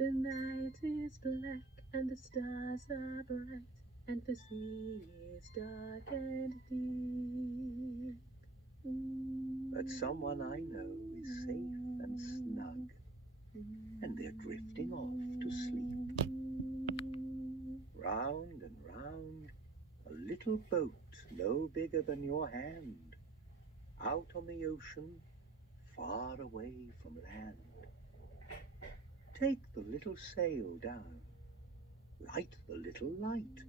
The night is black and the stars are bright, and the sea is dark and deep. But someone I know is safe and snug, and they're drifting off to sleep. Round and round, a little boat no bigger than your hand, out on the ocean, far away from land. Take the little sail down, light the little light.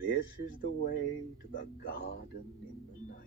This is the way to the garden in the night.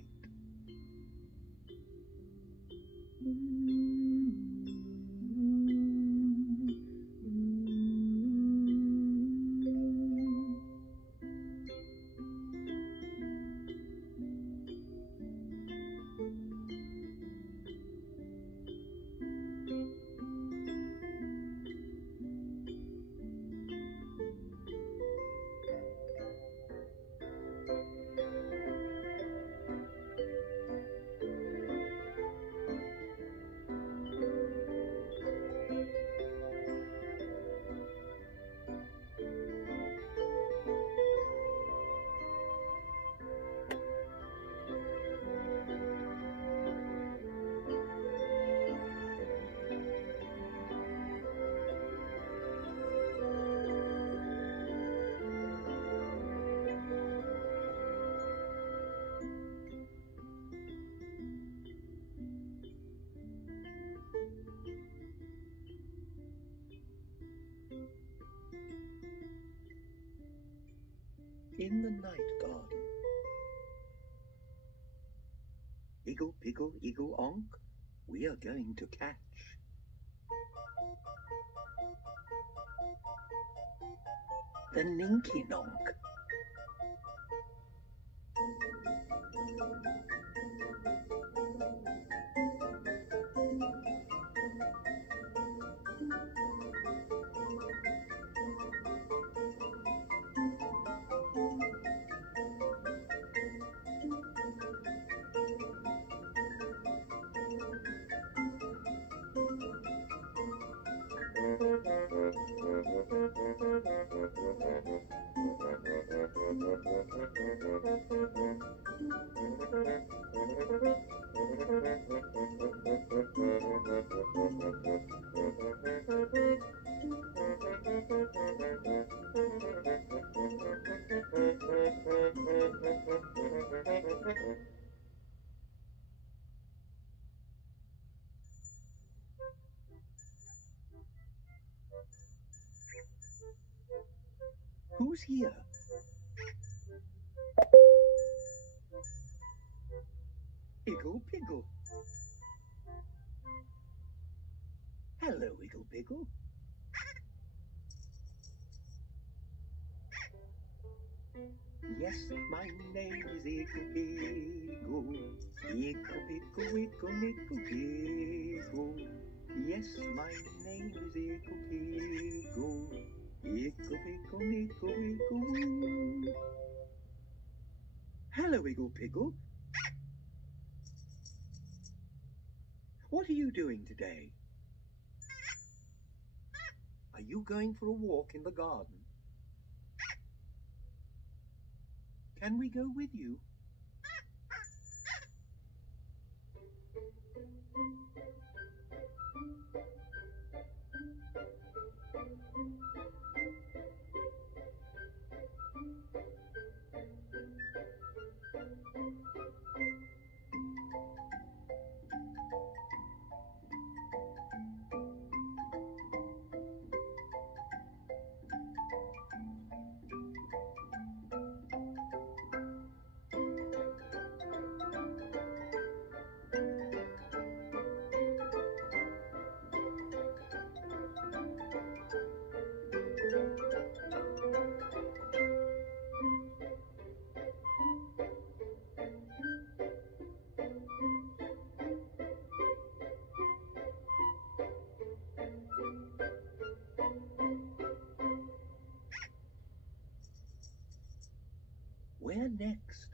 In the night garden. Igglepiggle, Iggle-onk, we are going to catch the Ninky Nonk. Who's here? Igglepiggle. Hello, Igglepiggle. Yes, my name is Igglepiggle. Igglepiggle, Igglepiggle. Yes, my name is Igglepiggle. Igglepiggle, Igglepiggle. Hello, Igglepiggle. What are you doing today? Are you going for a walk in the garden? Can we go with you? Where next?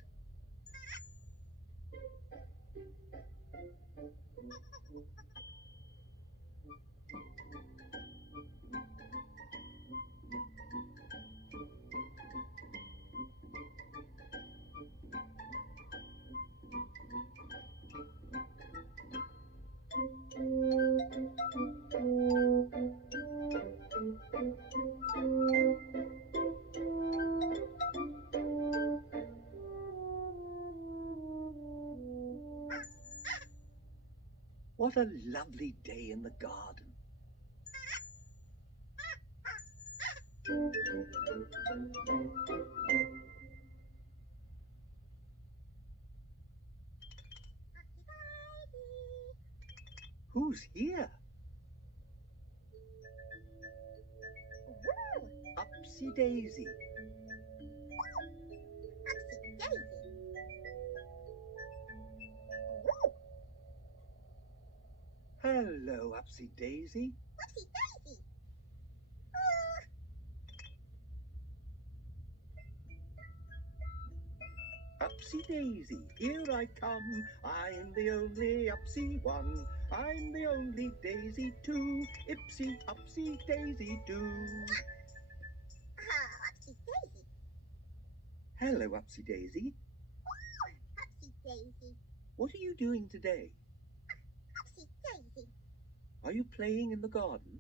What a lovely day in the garden. Who's here? Upsy Daisy. Upsy Daisy. Hello, Upsy Daisy. Upsy Daisy. Upsy Daisy, here I come. I'm the only Upsy one. I'm the only Daisy too. Ipsy, Upsy Daisy do. Upsy Daisy. Hello, Upsy Daisy. Upsy Daisy. What are you doing today? Upsy Daisy. Are you playing in the garden?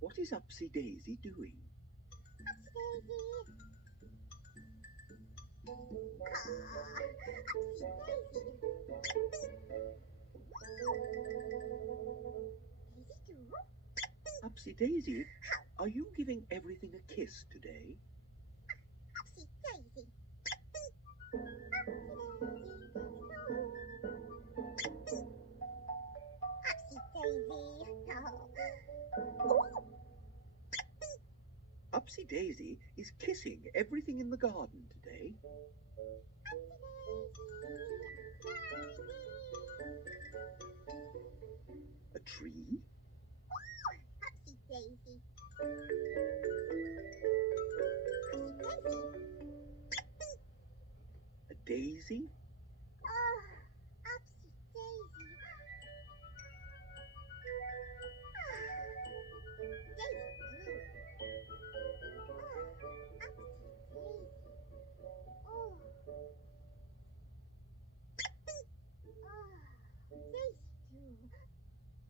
What is Upsy Daisy doing? Upsy Daisy, are you giving everything a kiss today? Upsy Daisy. Upsy Daisy is kissing everything in the garden today. A tree? Upsy Daisy. A daisy? Oh, Upsy Daisy.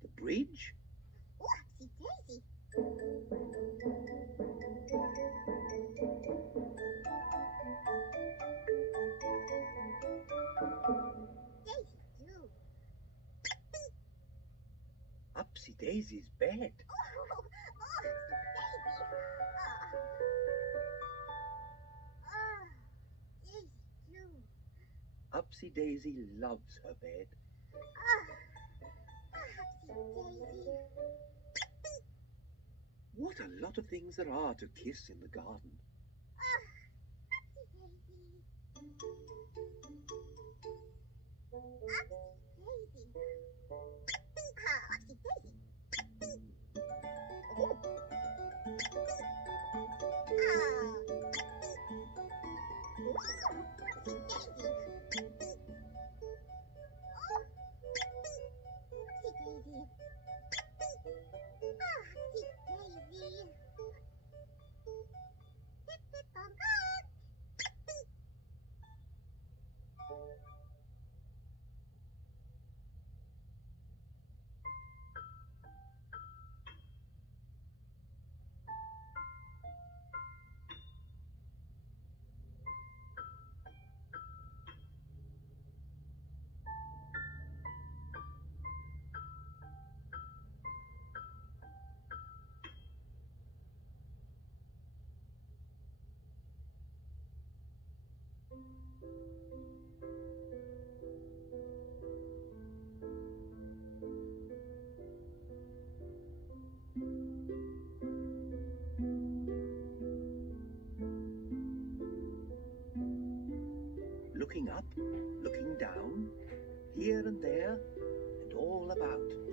The bridge? Upsy Daisy. Upsy Daisy's bed. Upsy Daisy loves her bed. What a lot of things there are to kiss in the garden. Looking up, looking down, here and there, and all about.